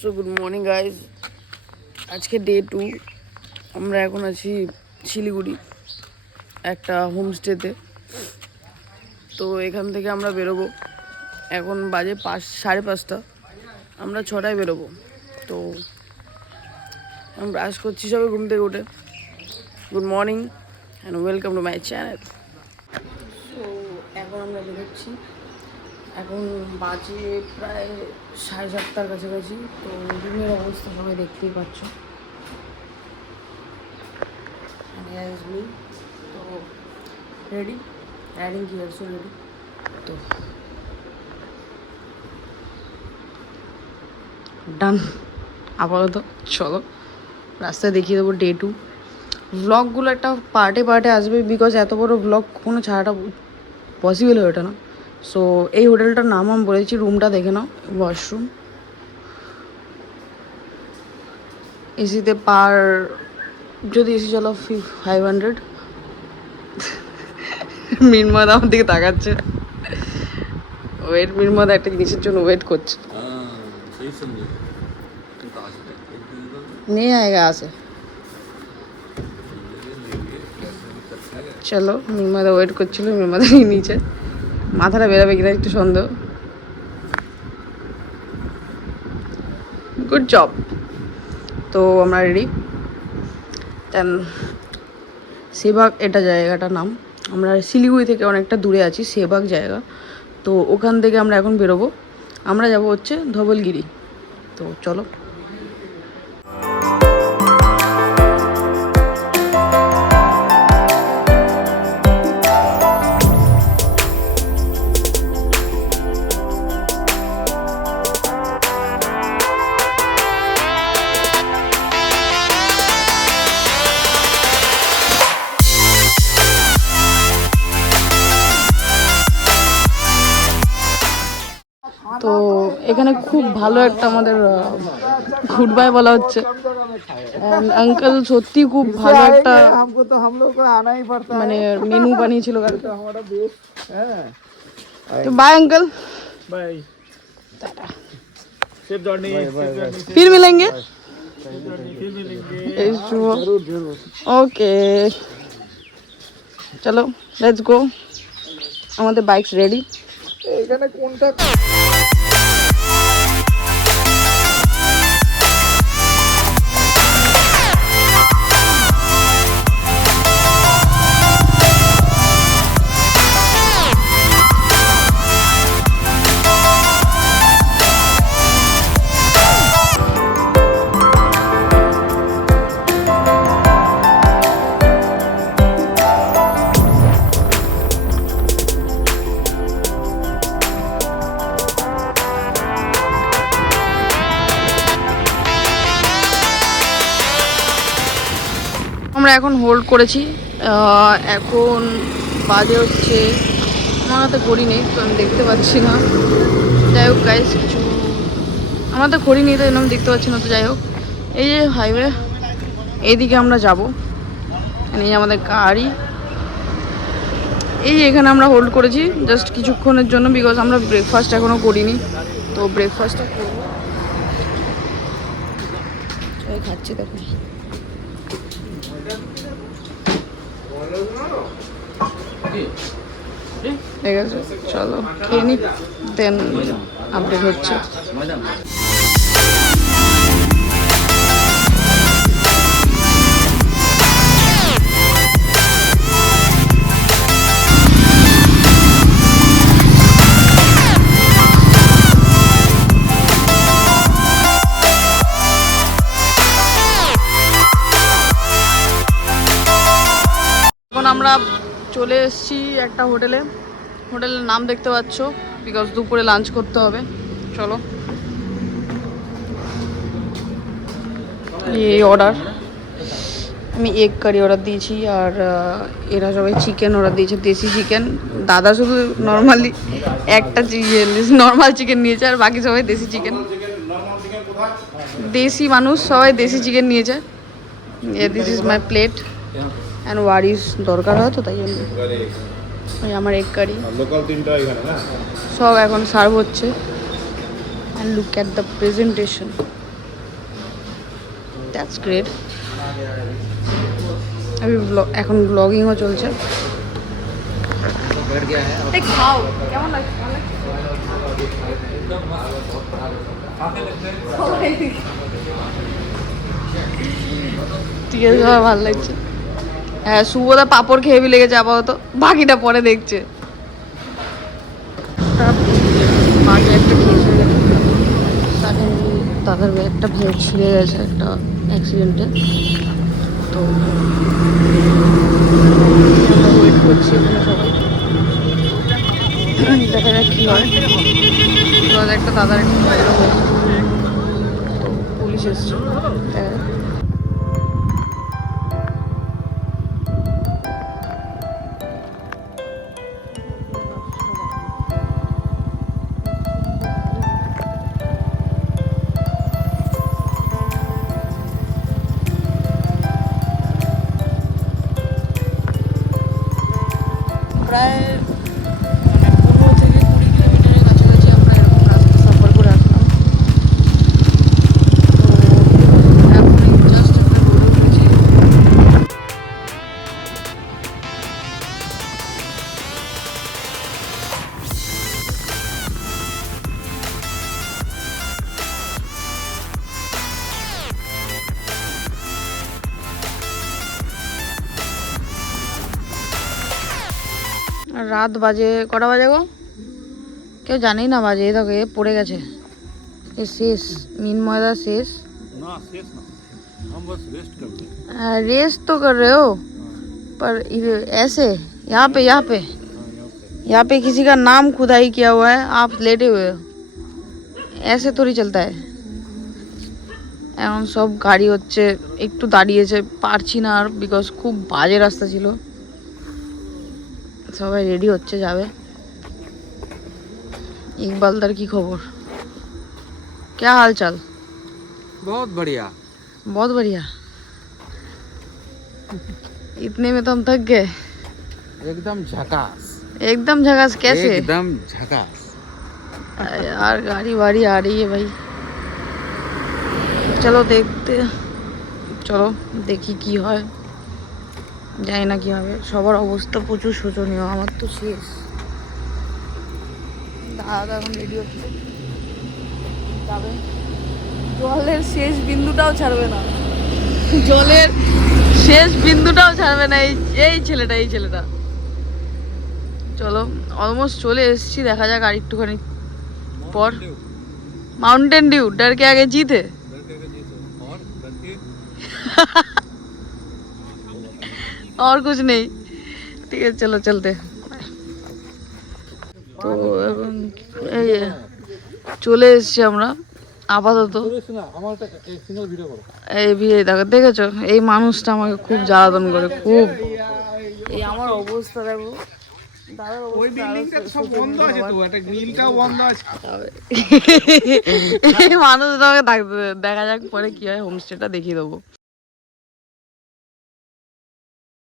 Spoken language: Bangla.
সো গুড মর্নিং গাইজ আজকে ডে টু আমরা এখন আছি শিলিগুড়ি, একটা হোমস্টেতে তো এখান থেকে আমরা বেরোবো। এখন বাজে পাঁচ, সাড়ে পাঁচটা। আমরা ছটায় বেরোবো। তো আমি ব্রাশ করছি সবে ঘুম থেকে উঠে। Good morning and welcome to my channel তো এখন আমরা বেরোচ্ছি। এখন বাজে প্রায় সাড়ে সাতটার কাছাকাছি, তো রুমের অবস্থা সবাই দেখতেই পাচ্ছ। তো রেডি রাইডিং কি অলসো রেডি তো ডান আপাতত চলো, রাস্তায় দেখিয়ে দেবো ডে টু ব্লগগুলো একটা পার্টে পার্টে আসবে বিকজ এত বড় ব্লগ কোনো ছাড়াটা পসিবল হয়ে ওঠে না। সো এই হোটেলটার নাম আমি বলেছি রুমটা দেখে নাও ওয়াশরুম এসিতে পার যদি এসি চলো ফাইভ হান্ড্রেড মিনমাদ আমার দিকে তাকাচ্ছে। ওয়েট মিনমাদ একটা জিনিসের জন্য ওয়েট করছে। নিয়ে আয়গা আসে চলো মিনমাদা ওয়েট করছিল মিনমাদা নিচে। মাথাটা বেরাবে কিনা একটু সন্দেহ। গুড জব তো আমরা রেডি দেন সেবাগ এটা জায়গাটার নাম। আমরা শিলিগুড়ি থেকে অনেকটা দূরে আছি সেবাগ জায়গা। তো ওখান থেকে আমরা এখন বেরোবো। আমরা যাব হচ্ছে ধবলগিরি। তো চলো। এখানে খুব ভালো একটা আমাদের গুড বাই বলা হচ্ছে আঙ্কেল সত্যি খুব ভালো একটা हमको तो हम लोग को आना ही पड़ता মানে মেনু বানিয়েছিল কালকে है हमारा बेस है তো bye uncle bye safe journey फिर मिलेंगे फिर मिलेंगे এই শুভ जरूर जरूर ওকে চলো লেটস গো আমাদের বাইকস রেডি এখানে কোনটা আমরা এখন হোল্ড করেছি। এখন বাজে হচ্ছে, আমার হাতে ঘড়ি নেই, তো আমি দেখতে পাচ্ছি না। যাই হোক গাইস কিছু আমার তো ঘড়ি নেই তো এরকম দেখতে পাচ্ছি না, তো যাই হোক। এই যে হাইওয়ে এইদিকে আমরা যাব। এই আমাদের গাড়ি। এই এখানে আমরা হোল্ড করেছি জাস্ট কিছুক্ষণের জন্য বিকজ আমরা ব্রেকফাস্ট এখনও করিনি। তো ব্রেকফাস্টটা করব। খাচ্ছি দেখো। ঠিক আছে চলো খেয়ে নি দেন আপডেট হচ্ছে। চলে এসেছি একটা হোটেলে। হোটেলের নাম দেখতে পাচ্ছ বিকজ দুপুরে লাঞ্চ করতে হবে। চলো। এই অর্ডার আমি এগ কারি অর্ডার দিয়েছি, আর এরা সবাই চিকেন অর্ডার দিয়েছে, দেশি চিকেন দাদা শুধু নর্মালি একটা নর্মাল চিকেন নিয়েছে, আর বাকি সবাই দেশি চিকেন দেশি মানুষ সবাই দেশি চিকেন নিয়েছে। This is my plate and ওয়ারিস দরকার হয় তো তাই জন্য। ওই আমার এগ কারি লোকাল তিনটা এখানে না? সব এখন সার্ভ হচ্ছে। And look at the presentation আজকের আমি ব্লগ- এখন ব্লগিংও চলছে। খাও। কেমন লাগছে? ভালো লাগছে? ঠিক আছে ভালো লাগছে। হ্যাঁ শুভদা পাপড় খেয়ে বি লেগেছে আপাতত। বাকিটা পরে দেখছে। একটা খেয়েছে তাদের দাদার ভেঙে ছিঁড়ে গেছে একটা অ্যাক্সিডেন্টে তো ওয়েট করছি এখানে সবাই। দেখা যাক কী হয়। একটা দাদার একটা তো পুলিশ এসছে। রাত বাজে কটা বাজে গো কেউ জানেই না বাজে এই দেখো এ পড়ে গেছে এ শেষ মিন ময়দা শেষ ना शेष ना हम बस रेस्ट कर रहे रेस्ट तो कर रहे हो पर इधर ऐसे यहाँ पे यहाँ पे यहाँ पे किसी का नाम खुदाई किया हुआ है आप लेटे हुए हो ऐसे थोड़ी चलता है এখন সব গাড়ি হচ্ছে একটু দাঁড়িয়েছে পারছি না আর বিকজ খুব বাজে রাস্তা ছিল সবাই রেডি হচ্ছে যাবে ইকবালদার কি খবর क्या हाल चाल बहुत बढ़िया बहुत बढ़िया इतने में तो हम थक गए एकदम झकास एकदम झकास कैसे एकदम झकास अरे यार गाड़ी वाड़ी आ रही है भाई চলো দেখতে চলো দেখি কি হয় জানি না কি হবে সবার অবস্থা প্রচুর শোচনীয় আমার তো শেষ দাদা এখন রেডি হচ্ছে যাবে জলের শেষ বিন্দুটাও ছাড়বে না জলের শেষ বিন্দুটাও ছাড়বে না এই এই ছেলেটা এই ছেলেটা চলো অলমোস্ট চলে এসেছি দেখা যাক আর একটুখানি পর माउंटेन ड्यू डर के आगे जीत है और लड़के और कुछ नहीं ঠিক আছে চলো চলতে তো এখন এই যে চলে এসেছি আমরা আপাতত না আমার একটা সিঙ্গেল ভিডিও করো এই ভিড়ে দেখো দেখেছো এই মানুষটা আমাকে খুব জ্বালাতন করে খুব এই আমার অবস্থা দেখো দাদার ওই অবস্থা আরো বিল্ডিংটা সব বন্ধ আছে তো একটা গ্রিলটাও বন্ধ আছে এই মানুষটা আমাকে থাকতে দে। দেখা যাক পরে কি হয় হোমস্টেটা দেখিয়ে দেবো